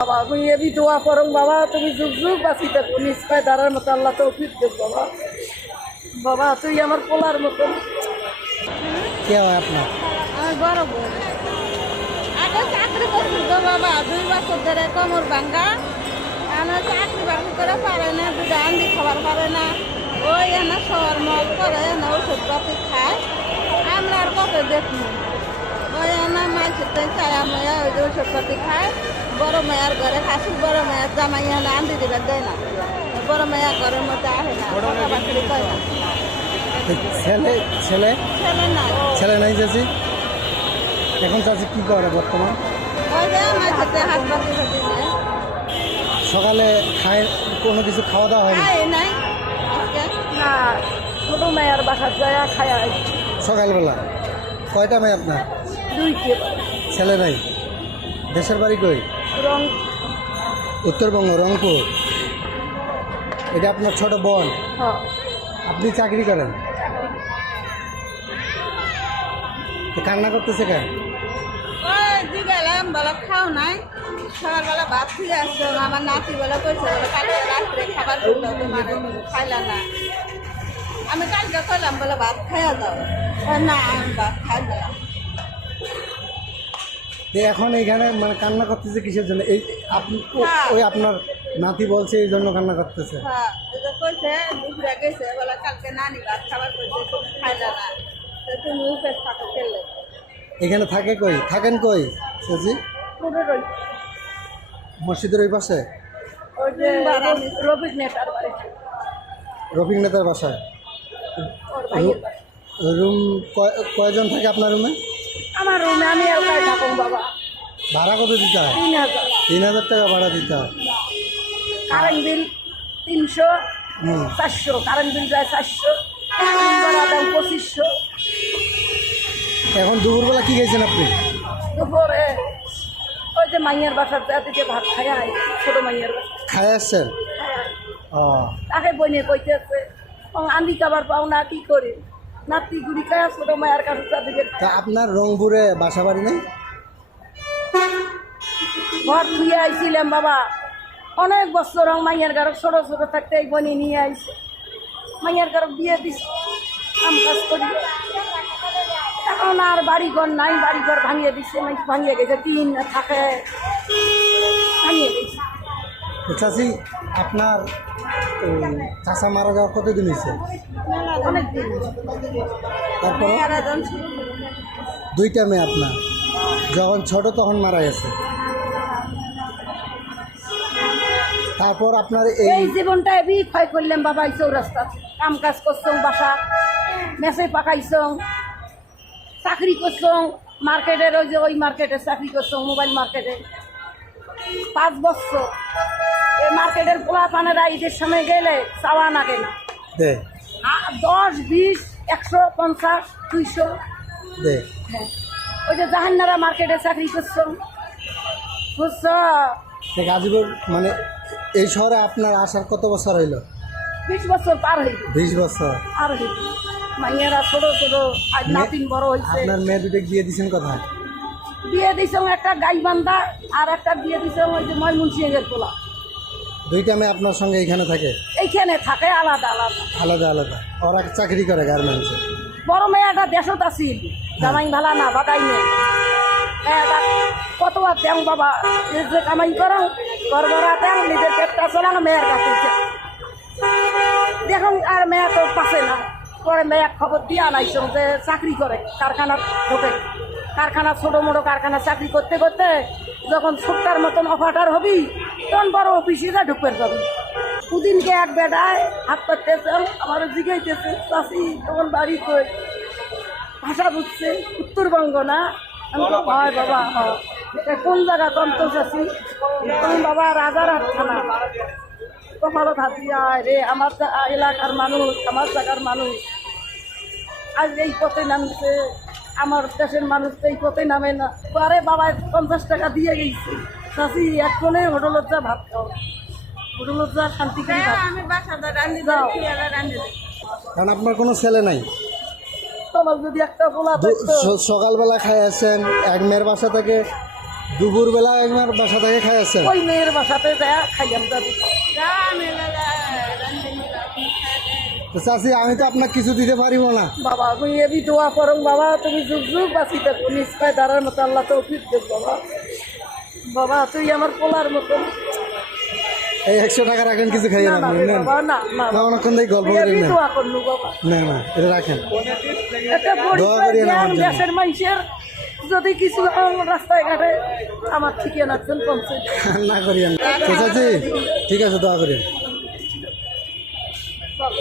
বাবা তুমি এবি দোয়া করো বাবা, তুমি যুগ যুগ বাঁচি থাকো নিশ্চয় দাঁড়ার মতো আল্লাহ তৌফিক দেব বাবা। বাবা তুই আমার পোলার মতো। কে হয় আপনার? আমার বড় বোন আগে চাকরি করছি তো বাবা, 2 বছর ধরে কোমর ভাঙ্গা। আমার চাকরি বাকরি করে পারে না, দুটো আন্দি খাবার পারে না, ওই এনে শহর মল করে এনে ওষুধপাতি খায়। আমরা আর কত দেখবো, ওই এনে মাইসে চায়া মায়া ওই যে ওষুধপাতি খায়। বড় মেয়ার ঘরে খাসি, বড় মেয়ার জামাই এনে আন্দি দিবে দেয় না, বড় মেয়া ঘরের মধ্যে আসে না, কথা বাকরি করে না। ছেলে ছেলে ছেলে নাই, ছেলে নাই চাচি? এখন চাচি কি করে বর্তমান? ওই যে মাইসে হাত পাতি পাতি নেয়। সকালে খায় কোনো কিছু খাওয়া দাওয়া হয়নি? খায় নাই আজকে না ছোট মেয়ের বাসা যায় খায় সকালবেলা কয়টা মেয়ে আপনার? 2টি ছেলে নাই? দেশের বাড়ি কই? রং। উত্তরবঙ্গ, রংপুর। এটা আপনার ছোট বোন? হ্যাঁ আপনি চাকরি করেন? তো কান্না করতেছে কেন? ওই দিবেলাম বলে খাও নাই, সকালবেলা ভাত খেয়ে আসছো। আমার নাতি বলে কইছে বলে কালকে রাত্রে খাবার দিল তোমার, তুমি খাইলা না। আমি কালকে কইলাম বলে ভাত খাইয়া দাও, না আমি ভাত খাই দিলাম। তো এখন এইখানে মানে কান্না করতেছে কিসের জন্য? এই আপনি ওই আপনার নাতি বলছে এই জন্য কান্না করতেছে? হ্যাঁ ওই যে কইছে দুপুরে গেছে বলে কালকে নানি ভাত খাবার কইছে তুমি খাইলা না, তো তুমি উপেস থাকো খেললে। এখানে থাকে কই? থাকেন কই চাচি? পুরোই মসজিদের ওই পাশে ওই যে রবিক নেতার বাড়ি, রফিক নেতার বাসায়? ওর ভাইয়ের বাড়ি। রুম কয়জন থাকে আপনার রুমে? আমার রুমে আমি একাই থাকুন বাবা। ভাড়া কত দিতে হয়? 3000। 3000 টাকা ভাড়া দিতে হয়। কারেন্ট বিল 300, 400 কারেন্ট বিল যায় 400, ভাড়া দাম 2500। এখন দুপুরবেলা কি খেয়েছেন আপনি? দুপুরে ওই যে মাইয়ার বাসার দিকে ভাত খায় আয়, ছোট মাইয়ার বাসা খায় আসছেন? ও, তাকে বইনে কইতেছে আন্দি খাবার পাও না কি করি, নাতি গুড়ি খায় ছোট মায়ের কাছে দিকে তা আপনার রংপুরে বাসা বাড়ি নেই? ঘর ধুয়ে আইছিলাম বাবা অনেক বছর। মাইয়ার ঘর ছোট ছোট থাকতে এই বনি নিয়ে আইছে, মাইয়ার ঘর বিয়ে দিছে কাম কাজ করি। এখন আর বাড়িঘর নাই, বাড়িঘর ভাঙিয়ে দিছে, ভাঙিয়ে গেছে, টিন থাকে ভাঙিয়ে গেছে। তো চাচি আপনার চাষা মারা যাওয়ার কতদিন হয়েছে? অনেক দিন তারপরে দুইটা মেয়ে আপনার যখন ছোট তখন মারা গেছে। তারপর আপনার এই জীবনটা এবি ক্ষয় করলাম বাবা। এই চৌরাস্তা কাম কাজ করছং, বাসা মেসে পাকাইছং, চাকরি করছং মার্কেটের, ওই যে ওই মার্কেটে চাকরি করছং, মোবাইল মার্কেটে 5 বছর। এই মার্কেটের পোলা পানেরা ঈদের সময় গেলে চাওয়া নাগে না, দে 10, 20, 150, 200। দে ওই যে জাহান্নারা মার্কেটে চাকরি করছং, বুঝছ? তো গাজীপুর মানে এই শহরে আপনার আসার কত বছর হইল? 20 বছর পার হইল। 20 বছর। আর হইল মাইয়ারা ছোট ছোট, আর নাতিন বড় হয়েছে। আপনার মেয়ে দুটো বিয়ে দিয়েছেন কোথায়? বিয়ে দিছং একটা গাইবান্ধা, আর একটা বিয়ে দিছং ওই যে ময়মনসিংহের পোলা। দুইটা মেয়ে আপনার সঙ্গে এখানে থাকে? এইখানে থাকে আলাদা আলাদা আলাদা আলাদা। ওরা চাকরি করে গার্মেন্টসে? বড় মেয়েটা দেশত আছিল, জামাই ভালা না বাদাই নেই। কত আর দেং বাবা, এই যে কামাই করং ঘর ভরা দেং, নিজের পেটটা চলাং মেয়ের কাছে দেখুন। আর মেয়ে তো পাশে না। পরে মেয়ে খবর দিয়ে আনাইছং যে চাকরি করে কারখানার ঢোকে, কারখানা ছোটো মোটো কারখানা চাকরি করতে করতে যখন ছুট্টার মতন অফাটার হবি তখন বড় অফিসে ঢুকবেন পাবি। দুদিনকে এক বেটায় হাত করতেছে, আমার জিগাইতেছে চাষি তখন বাড়ি কই, ভাষা বুঝছে উত্তরবঙ্গ না। আমি হয় বাবা হয়, কোন জায়গা কন্ত চাষি? তখন বাবা রাজারহাট থানা। কপালত হাত দিয়া রে, আমার এলাকার মানুষ, আমার জায়গার মানুষ আজ এই পথে নামছে, আমার দেশের মানুষ এই পথে নামে না। আরে বাবা 50 টাকা দিয়ে গেছি চাষি, এক্ষণে হোটেলত যা ভাত খাও, হোটেলত যা শান্তি করে ভাত। আমি বাসাটা রান্ধি যাও। রান্ধি কারণ আপনার কোনো ছেলে নাই? তোমার যদি একটা পোলা থাকতো। সকালবেলা খাই আসছেন, এক মেয়ের বাসা থেকে দুপুরবেলা একবার বাসা থেকে খাই আসছেন? ওই মেয়ের বাসাতে যা খাইলাম দাদি। তো চাচি আমি তো আপনাকে কিছু দিতে পারিব না। বাবা তুমি এবি দোয়া করো বাবা, তুমি যুগ যুগ বাঁচি থাকো নিশ্চয় দাঁড়ার মতো আল্লাহ তো ফির দেব বাবা। বাবা তুই আমার পোলার মতো। এই 100 টাকা রাখেন, কিছু খাইয়েন না না আপনি রে নেন। বাবা, না না না অনেকক্ষণ থেকে গল্প তুই করেন এবি না। দোয়া করলু বাবা। না না এটা রাখেন। একটা দোয়া পরিচয় করিয়েন জ্ঞান আমার জন্য। দেশের মানুষের যদি কিছু রাস্তায় ঘাটে আমার ঠিকানা একজন পৌঁছে দেয়। না করিয়েন। তো চাচি ঠিক আছে, দোয়া করেন। বাবা,